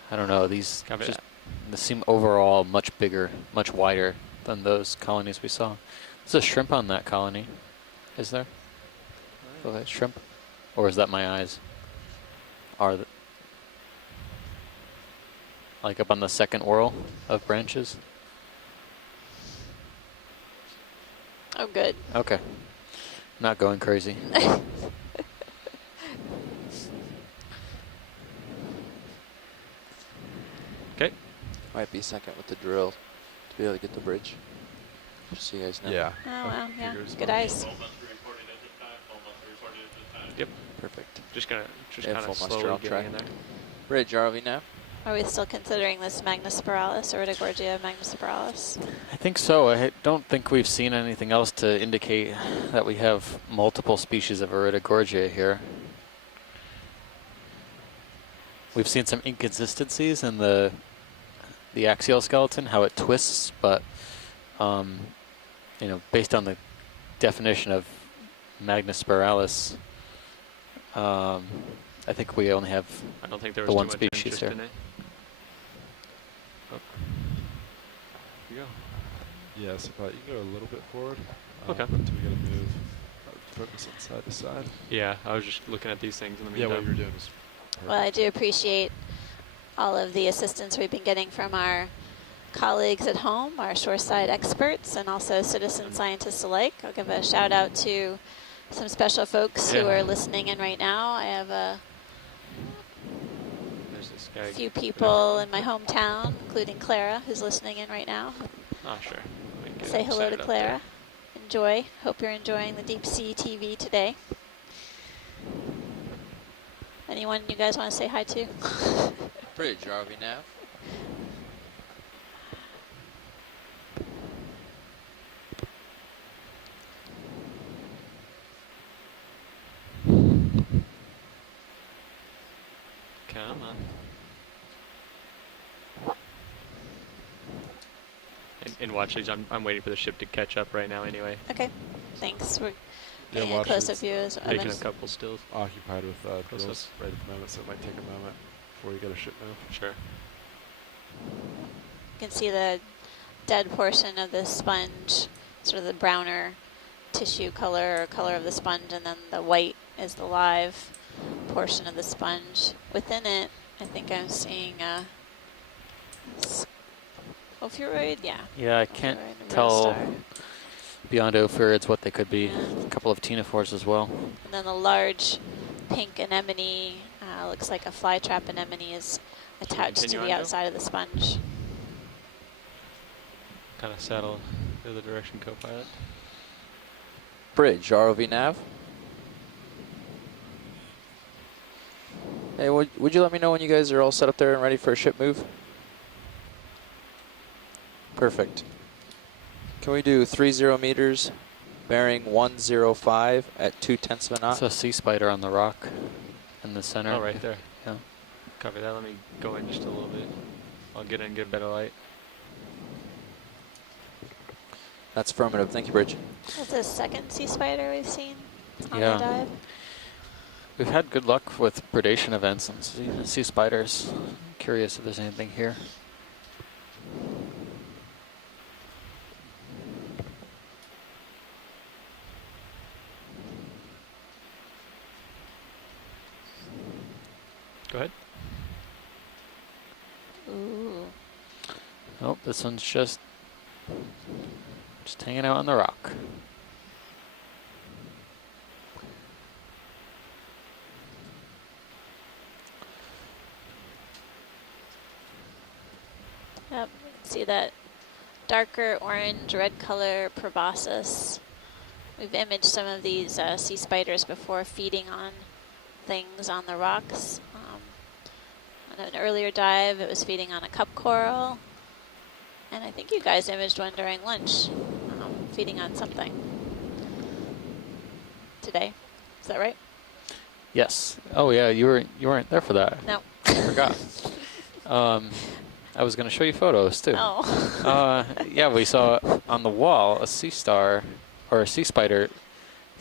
I don't know. These Copy just that. they seem overall much bigger, much wider than those colonies we saw. There's a shrimp on that colony, is there? Look like shrimp? Or is that my eyes? Are the, like up on the second whorl of branches? Oh, good. Okay. Not going crazy. Okay. Might be second with the drill to be able to get the bridge. Just so you guys know. Yeah. Oh, wow, yeah. Figures Good much. eyes. Yep. Perfect. Just kind Yeah, of full muster slowly on getting track. in there. Bridge, ROV now. Are we still considering this Magnispiralis, or Iridogorgia Magnispiralis? I think so. Don't think we've seen anything else to indicate that we have multiple species of Iridogorgia here. We've seen some inconsistencies in the axial skeleton, how it twists, but you know, based on the definition of Magnispiralis, I think we only have I don't think there the was one too much species interest here. in it. Oh. Here you go. Yeah, so you can go a little bit forward. Okay. Until we gotta move. Focus on side to side. Yeah, I was just looking at these things in the Yeah, meantime. what you were doing was perfect. Well, I do appreciate all of the assistance we've been getting from our colleagues at home, our shoreside experts, and also citizen scientists alike. I'll give a shout out to some special folks who Yeah. are listening in right now. I have a There's this guy. few people in my hometown, including Clara, who's listening in right now. Oh, sure. Let me get Say him hello to started up Clara. Enjoy. Hope you're enjoying the deep sea TV today. Anyone you guys want to say hi to? Bridge, ROV now. there. Come on. And watch these. I'm waiting for the ship to catch up right now anyway. Okay, thanks. We're Yeah, getting a watch close-up it's view as Taking a others. couple stills. Occupied with Close drills right at the moment, so it might take a moment before you get a ship move. Sure. You can see the dead portion of the sponge, sort of the browner tissue color or color of the sponge, and then the white is the live portion of the sponge. Within it, I think I'm seeing a ophiuroid, yeah. Yeah, I can't Ophiuroid and tell rostar. beyond ophiurids what they could be. Yeah. A couple of ctenophores as well. And then the large pink anemone, looks like a flytrap anemone, is attached to continue the on, Joe? outside of the sponge. Kind of saddle the other direction, co-pilot. Bridge, ROV nav. Hey, would you let me know when you guys are all set up there and ready for a ship move? Perfect. Can we do 30 meters, bearing 105 at 2/10 of a knot? It's a sea spider on the rock in the center. Oh, right there. Yeah. Copy that. Let me go in just a little bit. I'll get in and get a better light. That's affirmative. Thank you, Bridge. That's the second sea spider we've seen on Yeah. the dive. We've had good luck with predation events and sea spiders. Curious if there's anything here. Go ahead. Ooh. Oh, this one's just hanging out on the rock. Yep, see that darker orange, red color proboscis. We've imaged some of these sea spiders before feeding on things on the rocks. On an earlier dive, it was feeding on a cup coral. And I think you guys imaged one during lunch, feeding on something today. Is that right? Yes. Oh yeah, you weren't there for that. No. I forgot. I was going to show you photos too. Oh. Yeah, we saw on the wall a sea star or a sea spider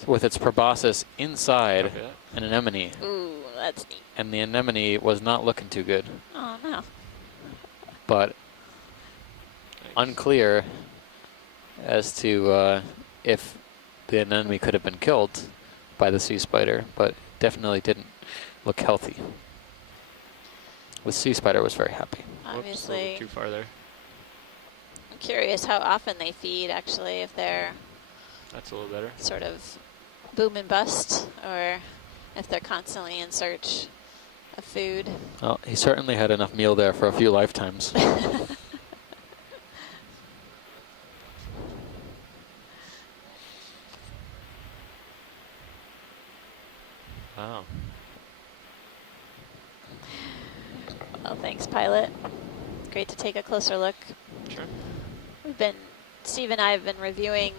with its proboscis inside Copy that. an anemone, Ooh, that's neat. and the anemone was not looking too good. Oh, no. But Thanks. unclear as to if the anemone could have been killed by the sea spider, but definitely didn't look healthy. The sea spider was very happy. Whoops, a little Obviously, too far there. I'm curious how often they feed, actually, if they're That's a little better. sort of boom and bust, or if they're constantly in search of food. Well, he certainly had enough meal there for a few lifetimes. Wow. Well, thanks, pilot. Great to take a closer look. Sure. Steve and I have been reviewing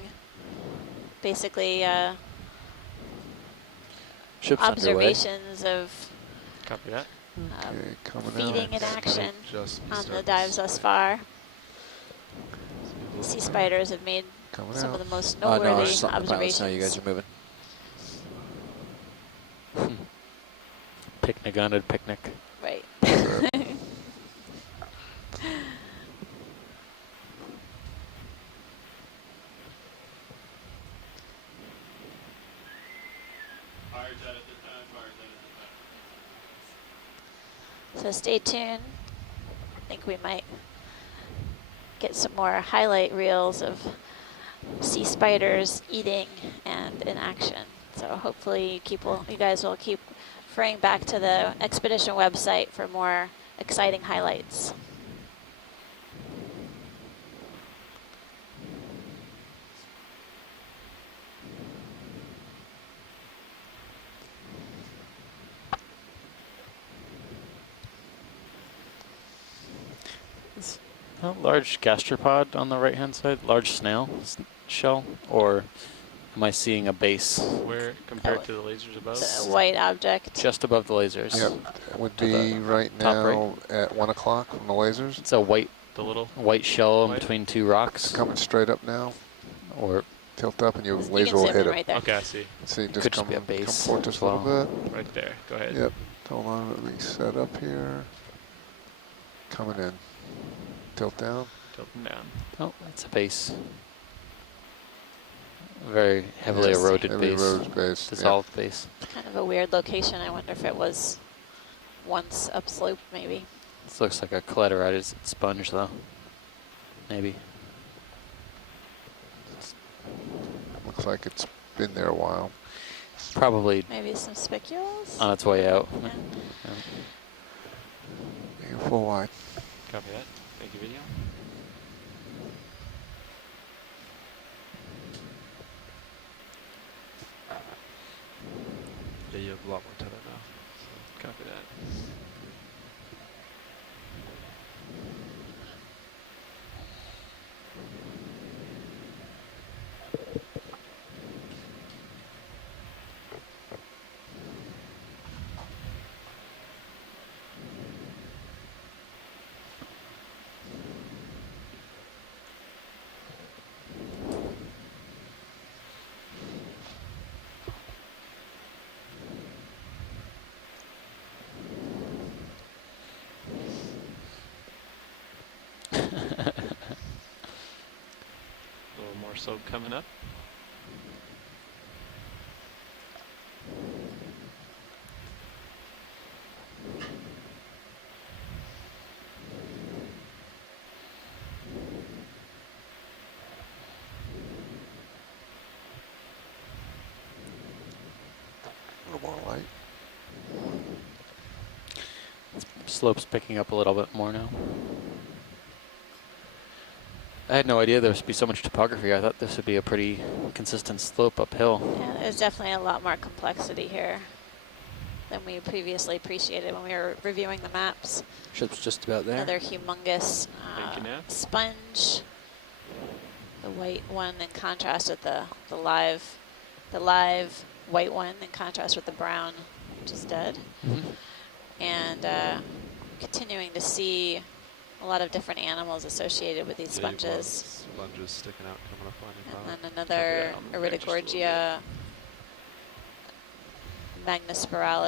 basically Ship's underway. observations of Copy that. Okay, coming feeding in out. action Just on the surface. dives thus far. Sea spiders have made Coming some out. of the most No, I noteworthy was just letting the pilots observations. know you guys are moving. Picnic on a picnic. Right. So stay tuned. I think we might get some more highlight reels of sea spiders eating and in action. So hopefully you guys will keep referring back to the expedition website for more exciting highlights. A large gastropod on the right-hand side, large snail shell, or am I seeing a base Where compared to the lasers above? The white object. just above the lasers? Yep, it would To be the right top now at 1 o'clock from the lasers. It's a white The little. shell in White? between two rocks, Coming straight up now. or Tilt up and your You can laser will zoom hit in it. right there. Okay, I see. See, just Could just come, be a come base forward just as a little well. bit. Right there. Go ahead. Yep. Hold on, let me set up here. Coming in. Tilt down. Tilting down. oh, it's a base. Very heavily Yes, eroded heavy base, eroded base. Yep. dissolved base. Kind of a weird location. I wonder if it was once upslope, maybe. This looks like a collateralized sponge, though. Maybe. Looks like it's been there a while. Probably Maybe some spicules? on its way out. Yeah. Yeah. Being full wide. Copy that. Thank you, video. Yeah, you have a lot more tether now. Copy that. A little more soap coming up. A little more light. Slope's picking up a little bit more now. I had no idea there would be so much topography. I thought this would be a pretty consistent slope uphill. Yeah, there's definitely a lot more complexity here than we previously appreciated when we were reviewing the maps. Ship's just about there. Another humongous Thank you, Nav. sponge. The white one in contrast with the live white one in contrast with the brown, which is dead. And continuing to see a lot of different animals associated with these Yeah, you have a lot of sponges. Sponges sticking out, coming up on you. And then another Copy that. I'll move back just a little Iridogorgia magnispiralis